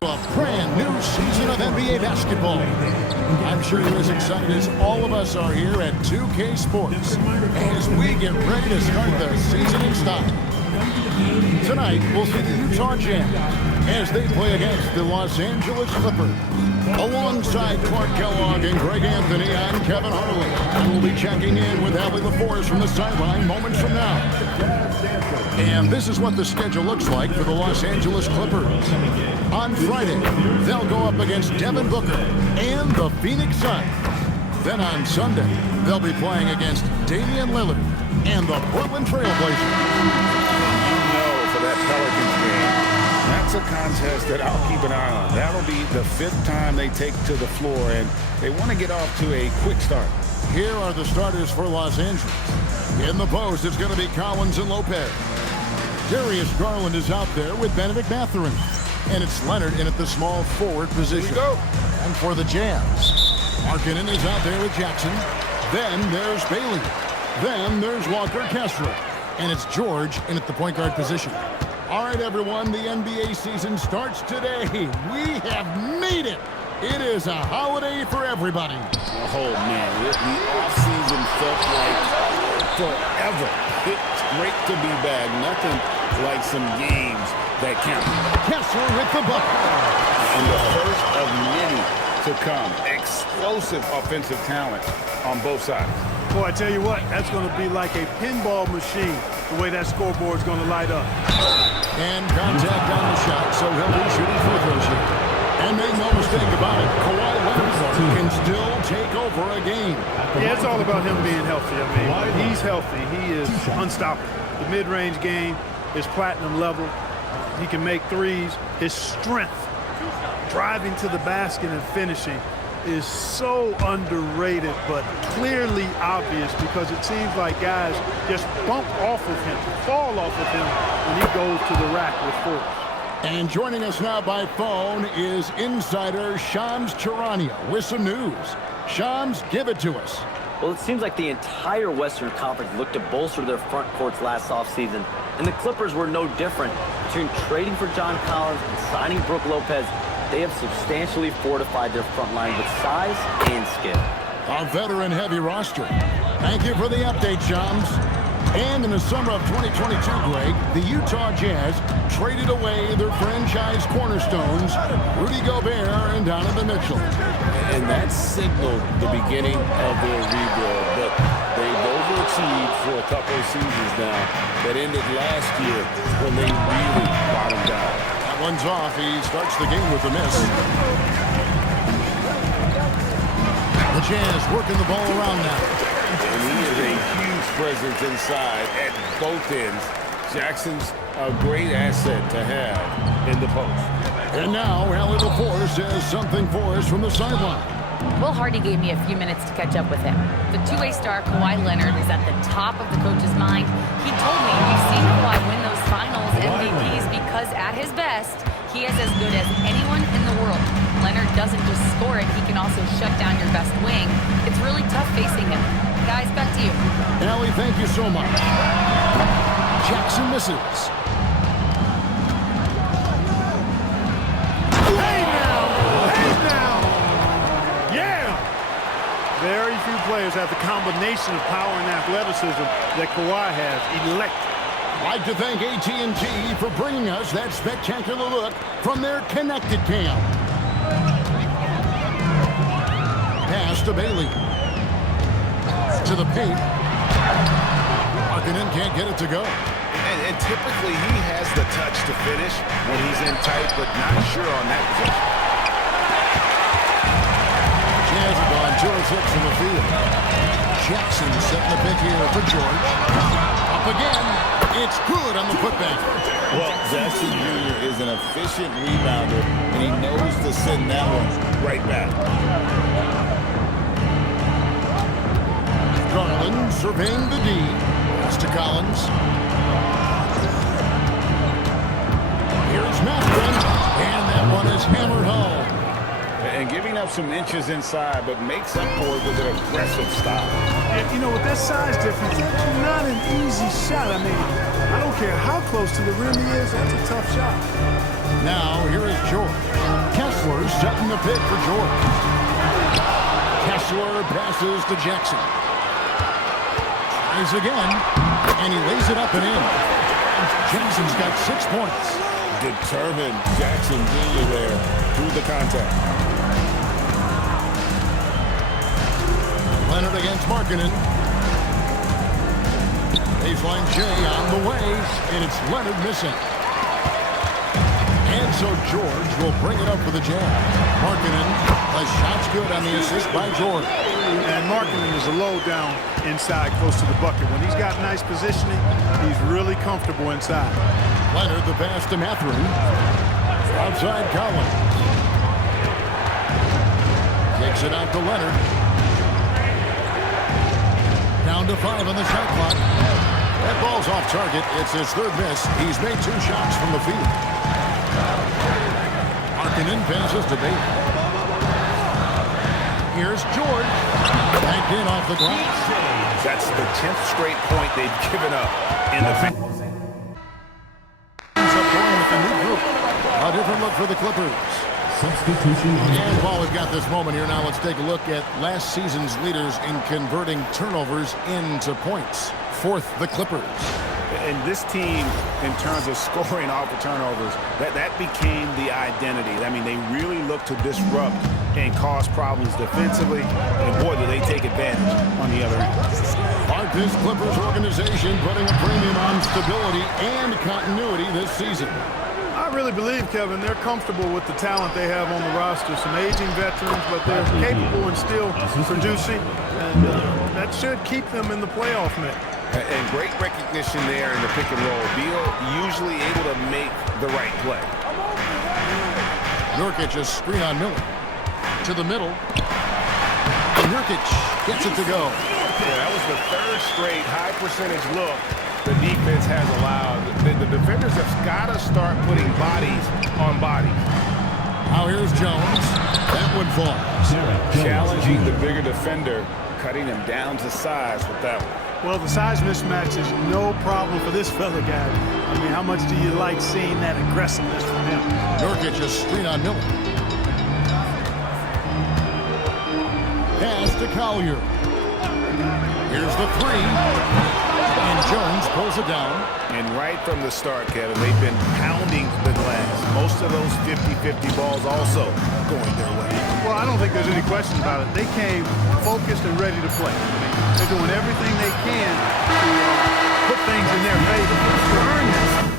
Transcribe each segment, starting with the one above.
to a brand new season of NBA basketball. I'm sure you're as excited as all of us are here at 2K Sports as we get ready to start the season in style. Tonight, we'll see the Utah Jazz as they play against the Los Angeles Clippers. Alongside Clark Kellogg and Greg Anthony, I'm Kevin Harlan. And we'll be checking in with Allie LaForce from the sideline moments from now. And this is what the schedule looks like for the Los Angeles Clippers. On Friday, they'll go up against Devin Booker and the Phoenix Suns. Then on Sunday, they'll be playing against Damian Lillard and the Portland Trailblazers. That Pelicans game, that's a contest that I'll keep an eye on. That'll be the 5th time they take to the floor, and they want to get off to a quick start. Here are the starters for Los Angeles. In the post, it's going to be Collins and Lopez. Darius Garland is out there with Benedict Mathurin. And it's Leonard in at the small forward position. Here we go. And for the Jazz, Markkanen is out there with Jackson. Then there's Bailey. Then there's Walker Kessler. And it's George in at the point guard position. All right, everyone, the NBA season starts today. We have made it. It is a holiday for everybody. Oh, man, the offseason felt like forever. It's great to be back. Nothing like some games that count. Kessler with the bucket. And the first of many to come. Explosive offensive talent on both sides. Boy, I tell you what, that's going to be like a pinball machine, the way that scoreboard's going to light up. And contact on the shot, so he'll be shooting free throws here. And make no mistake about it, Kawhi Leonard can still take over a game. Yeah, it's all about him being healthy. I mean, when he's healthy, he is unstoppable. The mid-range game is platinum level. He can make threes. His strength, driving to the basket and finishing, is so underrated, but clearly obvious, because it seems like guys just bump off of him, fall off of him when he goes to the rack with force. And joining us now by phone is insider Shams Charania with some news. Shams, give it to us. Well, it seems like the entire Western Conference looked to bolster their front courts last offseason, and the Clippers were no different. Between trading for John Collins and signing Brook Lopez, they have substantially fortified their front line with size and skill. A veteran-heavy roster. Thank you for the update, Shams. And in the summer of 2022, Greg, the Utah Jazz traded away their franchise cornerstones, Rudy Gobert and Donovan Mitchell. And that signaled the beginning of their rebuild, but they've overachieved for a couple of seasons now that ended last year when they really bottomed out. That one's off. He starts the game with a miss. The Jazz working the ball around now. And he is a huge presence inside at both ends. Jackson's a great asset to have in the post. And now, Allie LaForce has something for us from the sideline. Will Hardy gave me a few minutes to catch up with him. The two-way star Kawhi Leonard is at the top of the coach's mind. He told me we've seen Kawhi win those finals MVPs because at his best, he is as good as anyone in the world. Leonard doesn't just score it, he can also shut down your best wing. It's really tough facing him. Guys, back to you. Allie, thank you so much. Jackson misses. Very few players have the combination of power and athleticism that Kawhi has. Electric. I'd like to thank AT&T for bringing us that spectacular look from their connected cam. Pass to Bailey. To the paint. Markkanen can't get it to go. And typically he has the touch to finish when he's in tight, but not sure on that position. Jazz have gone 2 of 6 from the field. Jackson setting the pick here for George. Up again. It's good on the putback. Well, Jackson Jr. is an efficient rebounder, and he knows to send that one right back. Garland surveying the D. Pass to Collins. Here's Mathurin. And that one is hammered home. And giving up some inches inside, but makes up for it with an aggressive stop. And, you know, with that size difference, that's not an easy shot. I mean, I don't care how close to the rim he is, that's a tough shot. Now, here is George. setting the pick for George. Kessler passes to Jackson. Tries again, and he lays it up and in. Jackson's got 6 points. Determined Jackson Jr. there through the contact. Leonard against Markkanen. Baseline J on the way, and it's Leonard missing. And so George will bring it up for the Jazz. Markkanen, the shot's good on the assist by George. And Markkanen is a low down inside close to the bucket. When he's got nice positioning, he's really comfortable inside. Leonard the pass to Mathurin. Outside Collins. Takes it out to Leonard. Down to 5 on the shot clock. That ball's off target. It's his 3rd miss. He's made 2 shots from the field. Markkanen passes to Bates. Here's George. Back in off the glass. That's the 10th straight point they've given up in the paint. Up going with the new group. A different look for the Clippers. Substitution. And while we've got this moment here now, let's take a look at last season's leaders in converting turnovers into points. 4th, the Clippers. And this team, in terms of scoring off the turnovers, that became the identity. I mean, they really look to disrupt and cause problems defensively. And boy, do they take advantage on the other end. This Clippers organization putting a premium on stability and continuity this season. I really believe, Kevin, they're comfortable with the talent they have on the roster. Some aging veterans, but they're capable and still producing. And that should keep them in the playoff mix. And great recognition there in the pick and roll. Beal usually able to make the right play. Nurkic a screen on Miller. To the middle. And Nurkic gets it to go. Yeah, that was the 3rd straight high percentage look the defense has allowed. The defenders have got to start putting bodies on bodies. Now here's Jones. That one falls. Challenging the bigger defender, cutting him down to size with that one. Well, the size mismatch is no problem for this fella guy. I mean, how much do you like seeing that aggressiveness from him? Nurkic a screen on Miller. Pass to Collier. Here's the 3. And Jones pulls it down. And right from the start, Kevin, they've been pounding the glass. Most of those 50-50 balls also going their way. Well, I don't think there's any question about it. They came focused and ready to play. I mean, they're doing everything they can to put things in their favor to earn this.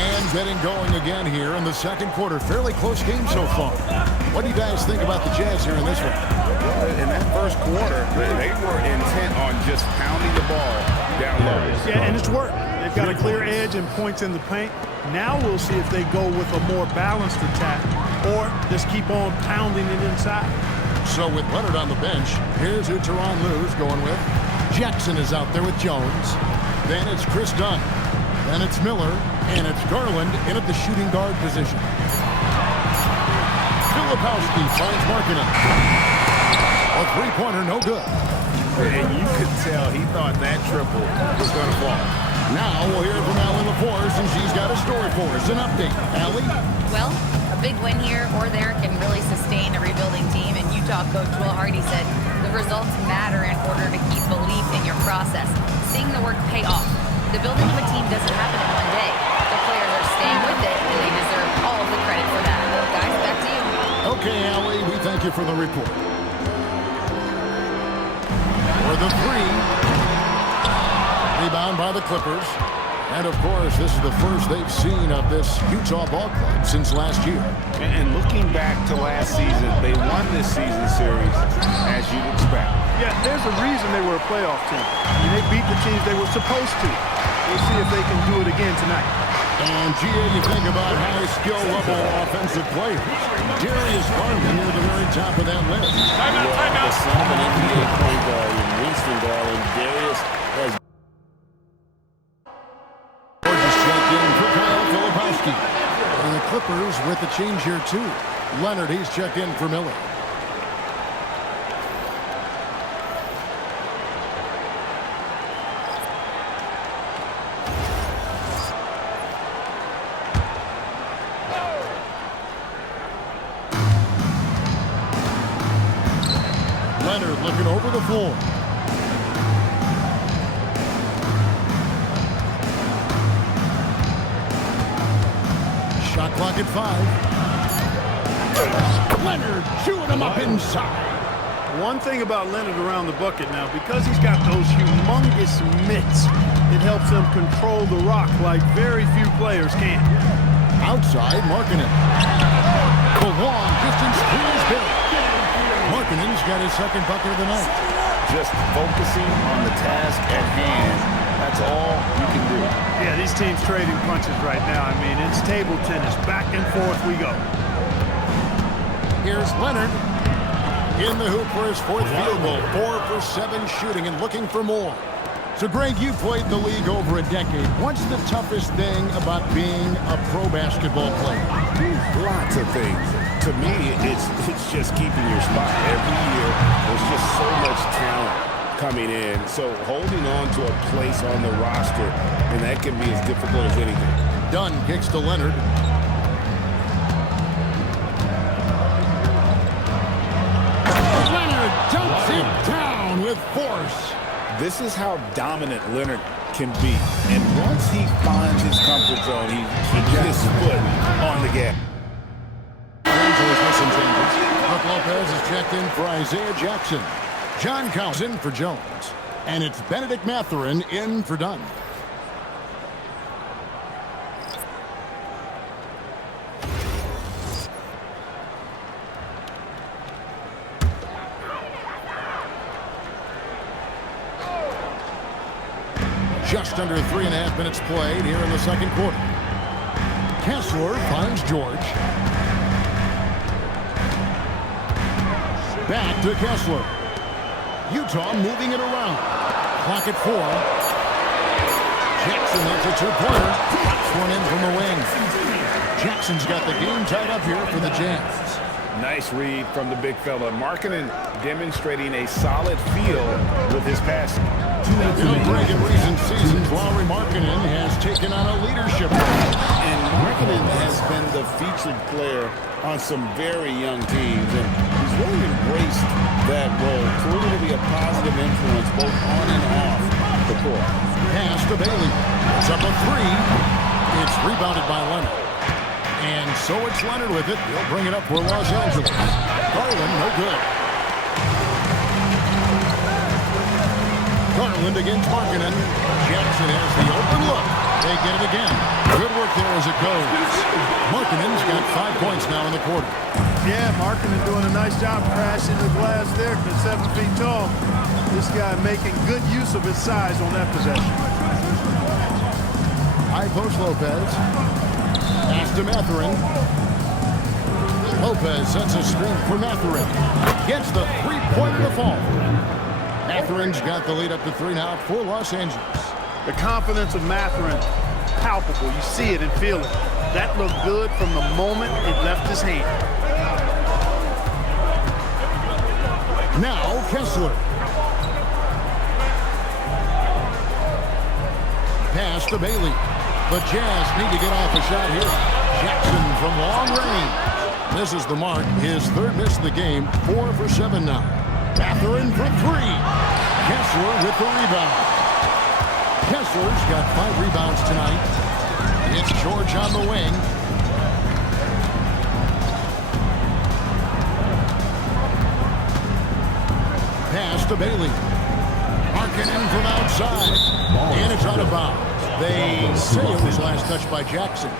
And getting going again here in the 2nd quarter. Fairly close game so far. What do you guys think about the Jazz here in this one? In that 1st quarter, they were intent on just pounding the ball down low. Yeah, and it's worked. They've got a clear edge and points in the paint. Now we'll see if they go with a more balanced attack or just keep on pounding it inside. So with Leonard on the bench, here's who Tyronn Lue's going with. Jackson is out there with Jones. Then it's Chris Dunn. Then it's Miller. And it's Garland in at the shooting guard position. Filipowski finds Markkanen. A 3-pointer, no good. And you could tell he thought that triple was going to fall. Now we'll hear from Allie LaForce, and she's got a story for us. An update. Allie? Well, a big win here or there can really sustain a rebuilding team, and Utah coach Will Hardy said the results matter in order to keep belief in your process. Seeing the work pay off. The building of a team doesn't happen in one day. The players are staying with it, and they deserve all of the credit for that. Guys, back to you. Okay, Allie, we thank you for the report. For the 3. Rebound by the Clippers. And, of course, this is the first they've seen of this Utah ball club since last year. And looking back to last season, they won this season series as you'd expect. Yeah, there's a reason they were a playoff team. I mean, they beat the teams they were supposed to. We'll see if they can do it again tonight. And, Gia, you think about high skill level offensive players. Darius Garland near the very top of that list. The son of an NBA point guard in Winston Garland. Darius has checked in for Kyle Filipowski. And the Clippers with the change here, too. Leonard, he's checked in for Miller. taken over the floor. Shot clock at 5. Leonard chewing him up inside. One thing about Leonard around the bucket now, because he's got those humongous mitts, it helps him control the rock like very few players can. Outside, Markkanen. The long distance three is big. Markkanen's got his second bucket of the night. Just focusing on the task at hand. That's all you can do. Yeah, these teams trading punches right now. I mean, it's table tennis. Back and forth we go. Here's Leonard. In the hoop for his fourth field goal. 4 for 7 shooting and looking for more. So, Greg, you played the league over a decade. What's the toughest thing about being a pro basketball player? Lots of things. To me, it's just keeping your spot. Every year, there's just so much talent coming in. So holding on to a place on the roster, and that can be as difficult as anything. Dunn kicks to Leonard. Leonard dumps it down with force. This is how dominant Leonard can be. And once he finds his comfort zone, he keeps his foot on the gas. Brook Lopez is checked in for Isaiah Jackson. John Collins in for Jones. And it's Benedict Mathurin in for Dunn. Just under 3.5 minutes played here in the second quarter. Kessler finds George. Back to Kessler. Utah moving it around. Clock at 4. Jackson hits a two-pointer. Pops one in from the wing. Jackson's got the game tied up here for the Jazz. Nice read from the big fella. Markkanen demonstrating a solid feel with his passing. Greg, in recent seasons, Lauri Markkanen has taken on a leadership role. And Markkanen has been the featured player on some very young teams, and he's really embraced that role. Clearly to be a positive influence both on and off the court. Pass to Bailey. It's up a 3. It's rebounded by Leonard. And so it's Leonard with it. He'll bring it up for Los Angeles. Garland, no good. Garland against Markkanen. Jackson has the open look. They get it again. Good work there as it goes. Markkanen's got 5 points now in the quarter. Yeah, Markkanen doing a nice job crashing the glass there at 7 feet tall. This guy making good use of his size on that possession. High post Lopez. Pass to Mathurin. Lopez sets a screen for Mathurin. Gets the three-pointer to fall. Mathurin's got the lead up to 3 now for Los Angeles. The confidence of Mathurin, palpable. You see it and feel it. That looked good from the moment it left his hand. Now Kessler. Pass to Bailey. The Jazz need to get off a shot here. Jackson from long range. Misses the mark. His third miss of the game. 4 for 7 now. Mathurin for 3. Kessler with the rebound. Kessler's got 5 rebounds tonight. It's George on the wing. Pass to Bailey. Markkanen from outside. And it's out of bounds. They say it was last touched by Jackson.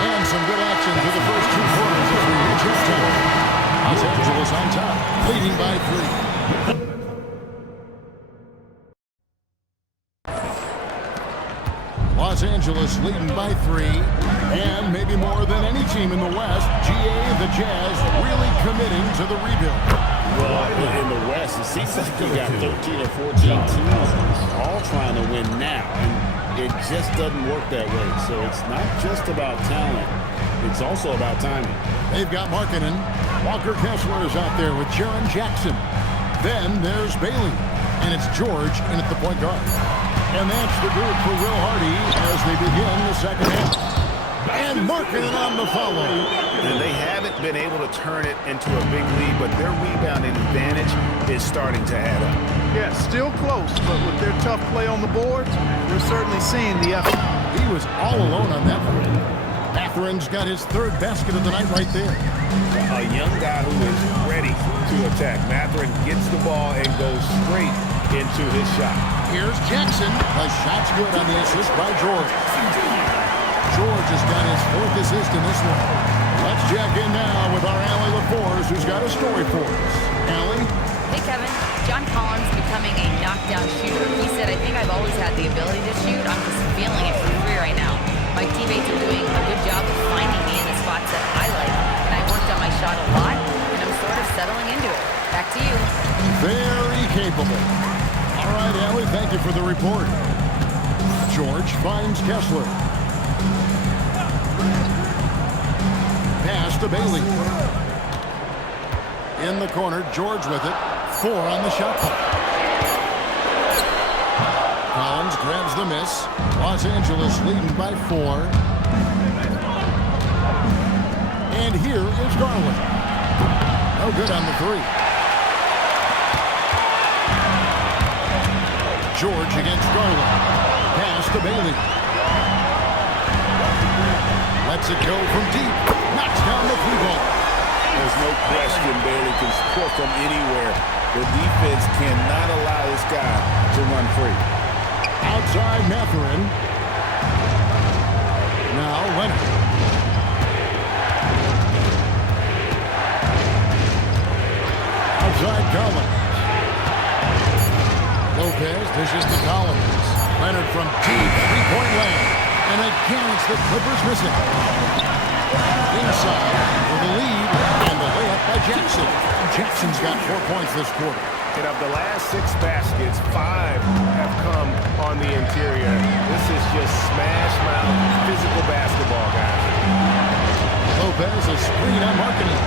And some good action through the first 2 quarters as we reach halftime. Los Angeles on top, leading by 3. Los Angeles leading by 3, and maybe more than any team in the West, the Jazz really committing to the rebuild. Well, in the West, it seems like you got 13 or 14 teams all trying to win now, and it just doesn't work that way. So it's not just about talent, it's also about timing. They've got Markkanen. Walker Kessler is out there with Jaren Jackson. Then there's Bailey. And it's George in at the point guard. And that's the group for Will Hardy as they begin the second half. And marking it on the follow. And they haven't been able to turn it into a big lead, but their rebounding advantage is starting to add up. Yeah, still close, but with their tough play on the boards, we're certainly seeing the effort. He was all alone on that one. Matherin's got his third basket of the night right there. A young guy who is ready to attack. Matherin gets the ball and goes straight into his shot. Here's Jackson. The shot's good on the assist by George. George has got his fourth assist in this one. Let's check in now with our Allie LaForce, who's got a story for us. Allie? Hey, Kevin. John Collins becoming a knockdown shooter. He said, I think I've always had the ability to shoot. I'm just feeling it for free right now. My teammates are doing a good job of finding me in the spots that I like. And I worked on my shot a lot, and I'm sort of settling into it. Back to you. Very capable. All right, Allie, thank you for the report. George finds Kessler. Pass to Bailey. In the corner, George with it. 4 on the shot clock. Collins grabs the miss. Los Angeles leading by 4. And here is Garland. No good on the 3. George against Garland. Pass to Bailey. Lets it go from deep. Knocks down the 3-ball. There's no question Bailey can score from anywhere. The defense cannot allow this guy to run free. Outside Matherin. Now Leonard. Outside Collins. Lopez dishes to Collins. Leonard from deep, 3-point land. And again, it's the Clippers missing. Inside for the lead, and the layup by Jackson. Jackson's got 4 points this quarter. And of the last 6 baskets, 5 have come on the interior. This is just smash mouth physical basketball, guys. Lopez a screen on Marketing.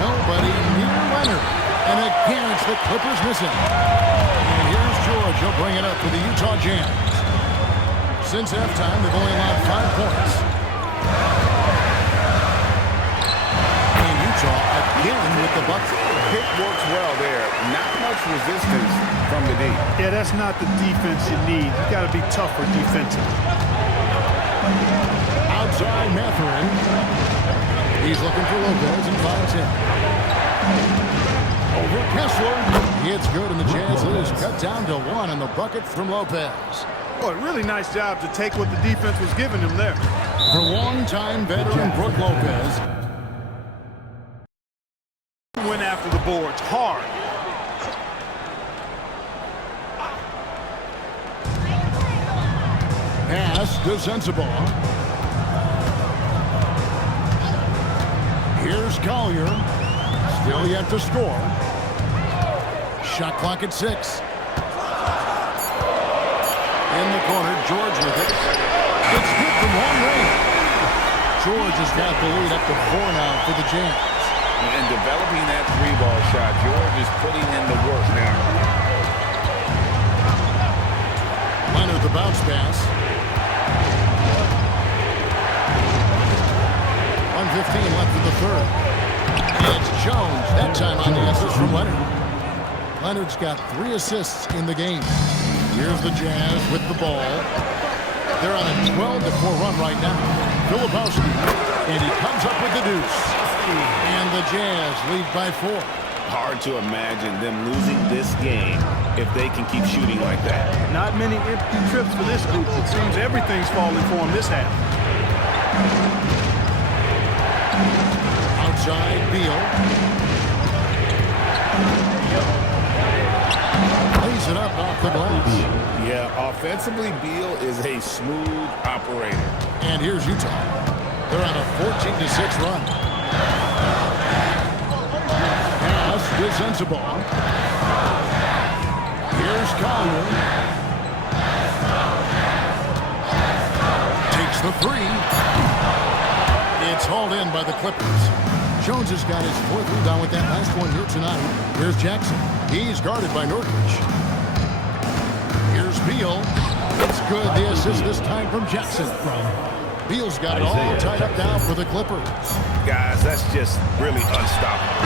Nobody near Leonard. And again, it's the Clippers missing. And here's George. He'll bring it up for the Utah Jazz. Since halftime, they've only allowed 5 points. And Utah again with the bucket. Pick works well there. Not much resistance from the D. Yeah, that's not the defense you need. You got to be tougher defensively. Outside Matherin. He's looking for Lopez and finds him. Over Kessler. It's good, and the Jazz lose. Cut down to 1 on the bucket from Lopez. Boy, really nice job to take what the defense was giving him there. For longtime veteran Brook Lopez. Went after the boards hard. Pass to Sensabaugh. Here's Collier. Still yet to score. Shot clock at 6. In the corner, George with it. It's good from long range. George has got the lead up to 4 now for the Jazz. And developing that 3-ball shot, George is putting in the work now. Leonard the bounce pass. 1:15 left in the third. And it's Jones, that time on the assist from Leonard. Leonard's got 3 assists in the game. Here's the Jazz with the ball. They're on a 12-4 run right now. Filipowski, and he comes up with the deuce. And the Jazz lead by 4. Hard to imagine them losing this game if they can keep shooting like that. Not many empty trips for this group. It seems everything's falling for them this half. Outside Beal. Lays it up off the glass. Yeah, offensively, Beal is a smooth operator. And here's Utah. They're on a 14-6 run. Pass to Sensabaugh. Here's Collier. Takes the 3. It's hauled in by the Clippers. Jones has got his 4th rebound with that last one here tonight. Here's Jackson. He's guarded by Nurkic. Here's Beal. It's good. The assist this time from Jackson. Beal's got it all tied up now for the Clippers. Guys, that's just really unstoppable.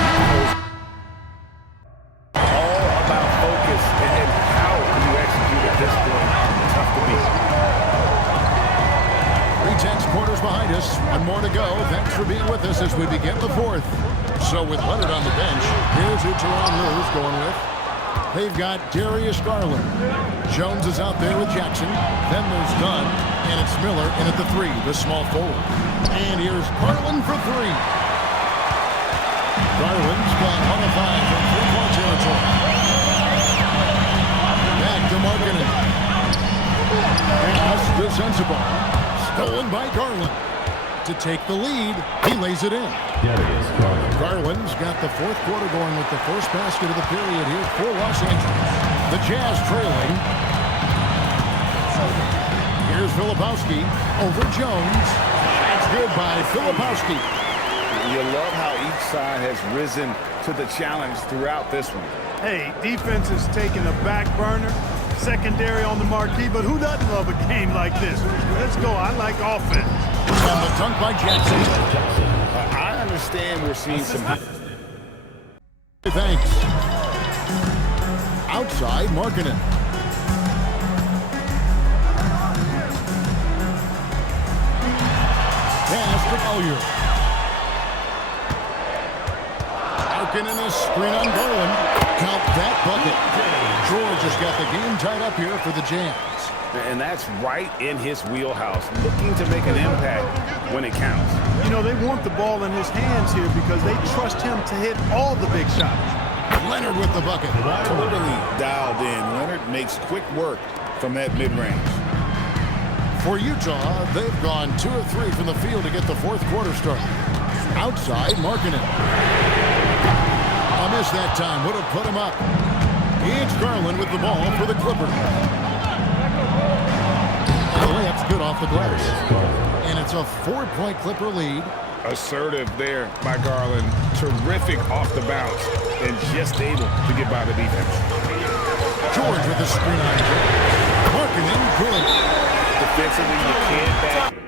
All about focus and how you execute at this point. Tough to beat. 3 quarters behind us. One more to go. Thanks for being with us as we begin the 4th. So with Leonard on the bench, here's who Tyronn Lue's going with. They've got Darius Garland. Jones is out there with Jackson. Then there's Dunn. And it's Miller in at the 3, the small forward. And here's Garland for 3. Garland's got 1 of 5 from 3-point territory. Back to Markkanen. Pass to Sensabaugh. Stolen by Garland. To take the lead, he lays it in. Garland's got the 4th quarter going with the first basket of the period here for Los Angeles. The Jazz trailing. Here's Filipowski over Jones. That's good by Filipowski. You love how each side has risen to the challenge throughout this one. Hey, defense is taking a back burner, secondary on the marquee, but who doesn't love a game like this? Let's go. I like offense. And the dunk by Jackson. I understand we're seeing some... Thanks. Outside, Markkanen. Pass to Collier. Markkanen is screen on Garland. Count that bucket. George has got the game tied up here for the Jazz. And that's right in his wheelhouse, looking to make an impact when it counts. You know, they want the ball in his hands here because they trust him to hit all the big shots. Leonard with the bucket. Totally dialed in. Leonard makes quick work from that mid-range. For Utah, they've gone 2 of 3 from the field to get the 4th quarter started. Outside, Markkanen. A miss that time. Would have put him up. It's Garland with the ball for the Clippers. The layup's good off the glass. And it's a 4-point Clipper lead. Assertive there by Garland. Terrific off the bounce and just able to get by the defense. George with the screen on Jones. Markkanen good. Defensively, you can't back.